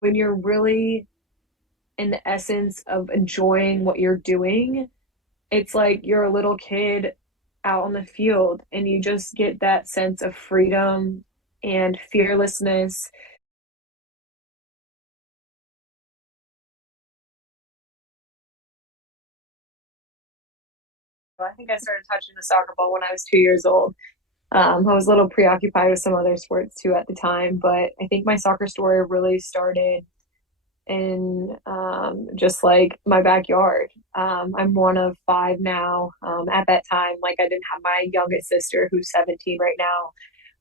When you're really in the essence of enjoying what you're doing, it's like you're a little kid out on the field and you just get that sense of freedom and fearlessness. I think I started touching the soccer ball when I was 2 years old. I was a little preoccupied with some other sports too at the time, but I think my soccer story really started in just like my backyard. I'm one of five now. At that time, like I didn't have my youngest sister who's 17 right now,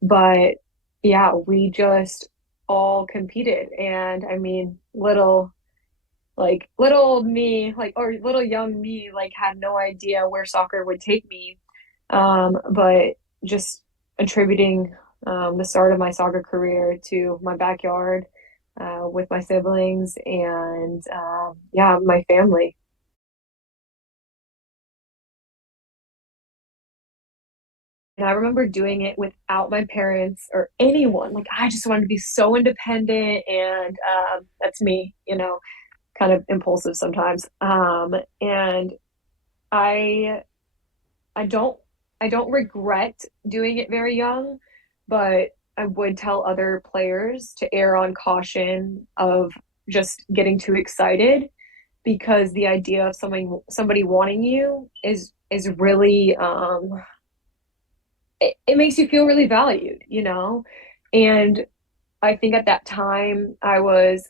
but yeah, we just all competed. And I mean, little me, like, or little young me, like, had no idea where soccer would take me. But just attributing the start of my soccer career to my backyard with my siblings and yeah, my family. And I remember doing it without my parents or anyone. Like, I just wanted to be so independent, and that's me, kind of impulsive sometimes. And I I don't I don't regret doing it very young, but I would tell other players to err on caution of just getting too excited because the idea of somebody wanting you is really it makes you feel really valued, And I think at that time I was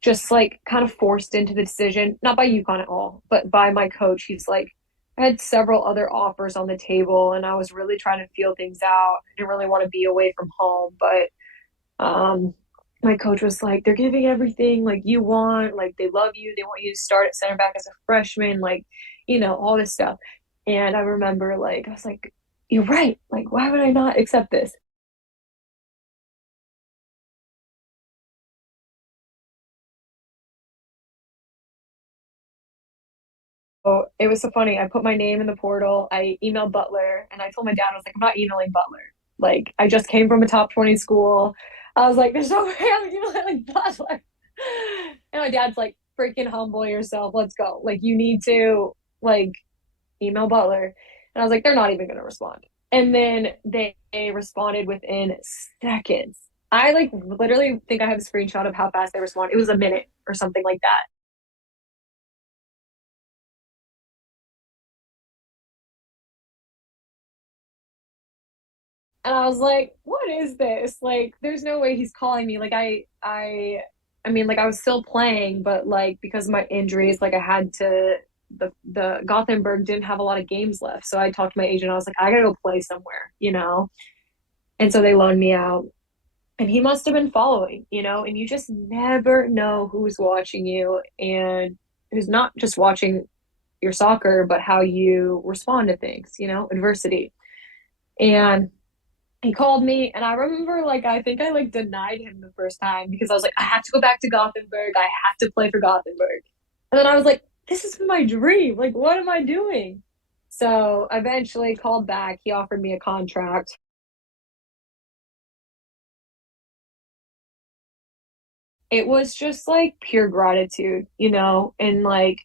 just like kind of forced into the decision, not by UConn at all, but by my coach. He's like, I had several other offers on the table and I was really trying to feel things out. I didn't really want to be away from home, but my coach was like, they're giving everything like you want, like they love you, they want you to start at center back as a freshman, like, all this stuff. And I remember like I was like, you're right. Like, why would I not accept this? So it was so funny. I put my name in the portal. I emailed Butler and I told my dad, I was like, I'm not emailing Butler. Like, I just came from a top 20 school. I was like, there's no way I'm emailing Butler. And my dad's like, freaking humble yourself. Let's go. Like, you need to, like, email Butler. And I was like, they're not even going to respond. And then they responded within seconds. I like literally think I have a screenshot of how fast they respond. It was a minute or something like that. And I was like, what is this? Like, there's no way he's calling me. Like, I mean, like I was still playing, but like because of my injuries, like I had to. The Gothenburg didn't have a lot of games left, so I talked to my agent. I was like, I gotta go play somewhere. And so they loaned me out, and he must have been following. And you just never know who's watching you and who's not just watching your soccer, but how you respond to things, adversity. And he called me and I remember like I think I like denied him the first time because I was like, I have to go back to Gothenburg. I have to play for Gothenburg. And then I was like, this is my dream. Like, what am I doing? So eventually called back. He offered me a contract. It was just like pure gratitude, and like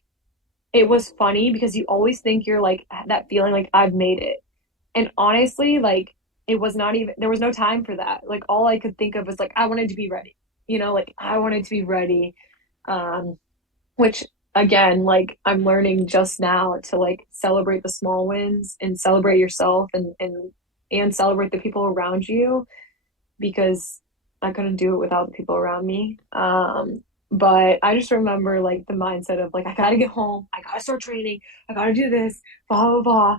it was funny because you always think you're like that feeling like I've made it. And honestly, like it was not even there was no time for that. Like all I could think of was like I wanted to be ready. Like I wanted to be ready. Um, which again, like I'm learning just now to like celebrate the small wins and celebrate yourself and celebrate the people around you because I couldn't do it without the people around me. But I just remember like the mindset of like I gotta get home, I gotta start training, I gotta do this, blah blah blah.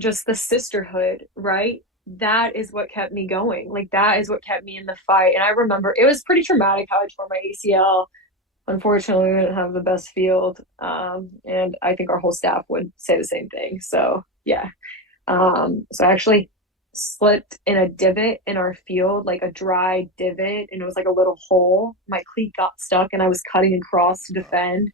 Just the sisterhood, right? That is what kept me going. Like that is what kept me in the fight. And I remember it was pretty traumatic how I tore my ACL. Unfortunately, we didn't have the best field. And I think our whole staff would say the same thing. So yeah. So I actually slipped in a divot in our field, like a dry divot, and it was like a little hole. My cleat got stuck and I was cutting across to defend.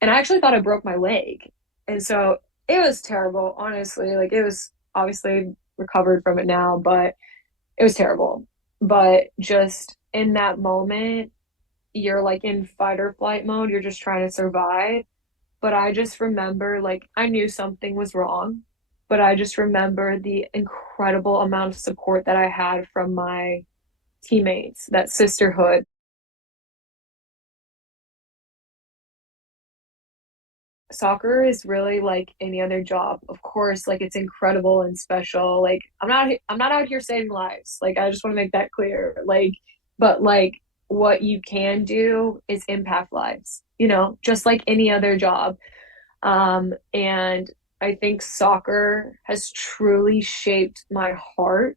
And I actually thought I broke my leg. And so it was terrible, honestly. Like it was obviously recovered from it now, but it was terrible. But just in that moment, you're like in fight or flight mode. You're just trying to survive. But I just remember, like, I knew something was wrong, but I just remember the incredible amount of support that I had from my teammates, that sisterhood. Soccer is really like any other job. Of course, like it's incredible and special. Like I'm not out here saving lives. Like I just want to make that clear. Like but like what you can do is impact lives, just like any other job. And I think soccer has truly shaped my heart